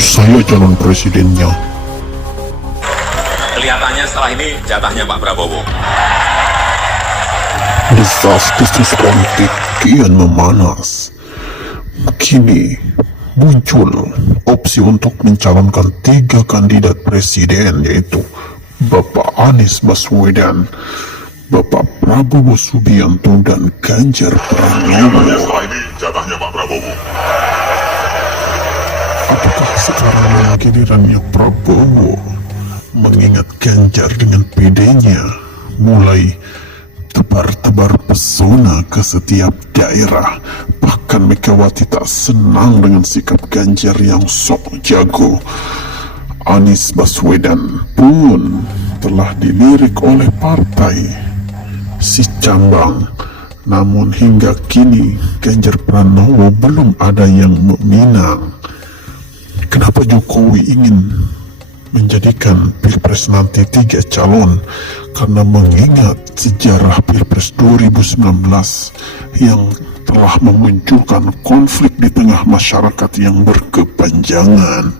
Saya calon presidennya. Kelihatannya setelah ini jatahnya Pak Prabowo. Desas-desus politik kian memanas. Kini muncul opsi untuk mencalonkan 3 kandidat presiden, yaitu Bapak Anies Baswedan, Bapak Prabowo Subianto, dan Ganjar Pranowo. Setelah ini jatahnya Pak Prabowo. Apakah sekarang gilirannya Prabowo, mengingat Ganjar dengan PD-nya mulai tebar-tebar pesona ke setiap daerah? Bahkan Megawati tak senang dengan sikap Ganjar yang sok jago. Anies Baswedan pun telah dilirik oleh partai si Cambang. Namun hingga kini Ganjar Pranowo belum ada yang meminang. Kenapa Jokowi ingin menjadikan Pilpres nanti 3 calon? Karena mengingat sejarah Pilpres 2019 yang telah memunculkan konflik di tengah masyarakat yang berkepanjangan,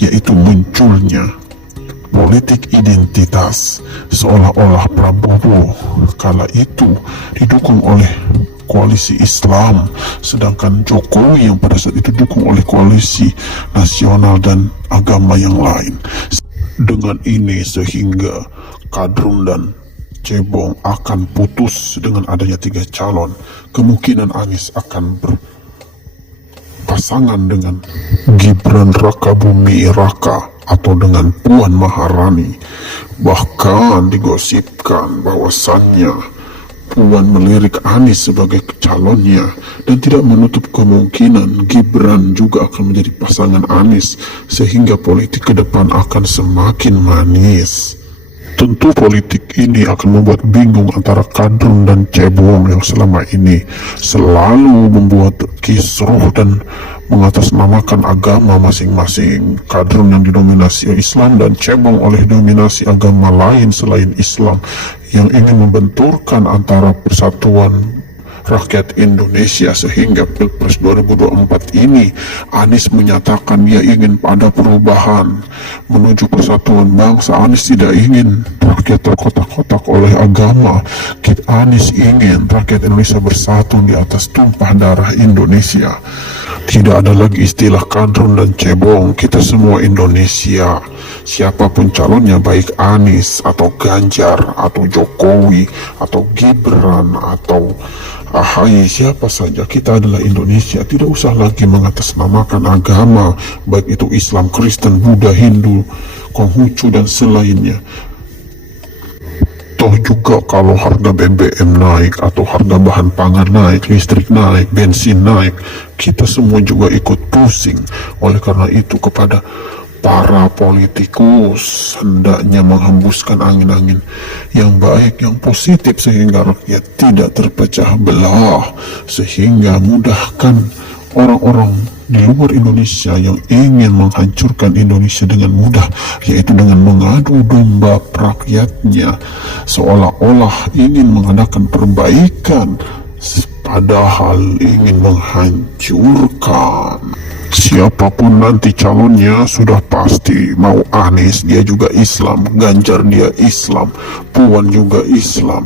yaitu munculnya politik identitas, seolah-olah Prabowo kala itu didukung oleh koalisi Islam, sedangkan Jokowi yang pada saat itu didukung oleh koalisi nasional dan agama yang lain. Dengan ini sehingga kadrun dan cebong akan putus dengan adanya 3 calon. Kemungkinan Anies akan berpasangan dengan Gibran Rakabumi Raka atau dengan Puan Maharani. Bahkan digosipkan bahwasannya Puan melirik Anies sebagai calonnya, dan tidak menutup kemungkinan Gibran juga akan menjadi pasangan Anies, sehingga politik ke depan akan semakin manis. Tentu politik ini akan membuat bingung antara kadrun dan cebong yang selama ini selalu membuat kisruh dan mengatasnamakan agama masing-masing. Kadrun yang didominasi Islam dan cebong oleh dominasi agama lain selain Islam, yang ingin membenturkan antara persatuan rakyat Indonesia. Sehingga Pilpres 2024 ini Anies menyatakan dia ingin ada perubahan menuju persatuan bangsa. Anies tidak ingin rakyat terkotak-kotak oleh agama. Anies ingin rakyat Indonesia bersatu di atas tumpah darah Indonesia. Tidak ada lagi istilah kadrun dan cebong. Kita semua Indonesia. Siapapun calonnya, baik Anies atau Ganjar atau Jokowi atau Gibran atau AHY, siapa saja, kita adalah Indonesia. Tidak usah lagi mengatasnamakan agama, baik itu Islam, Kristen, Buddha, Hindu, Konghucu dan selainnya. Toh juga kalau harga BBM naik atau harga bahan pangan naik, listrik naik, bensin naik, kita semua juga ikut pusing. Oleh karena itu, kepada para politikus hendaknya menghembuskan angin-angin yang baik, yang positif, sehingga rakyat tidak terpecah belah, sehingga mudahkan orang-orang di luar Indonesia yang ingin menghancurkan Indonesia dengan mudah, yaitu dengan mengadu domba rakyatnya, seolah-olah ingin mengadakan perbaikan padahal ingin menghancurkan. Siapapun nanti calonnya sudah pasti, mau Anies dia juga Islam, Ganjar dia Islam, Puan juga Islam,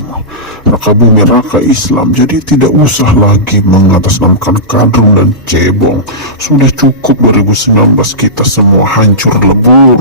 Rakabumi Raka Islam. Jadi tidak usah lagi mengatasnamakan kadrun dan cebong. Sudah cukup 2019 kita semua hancur lebur.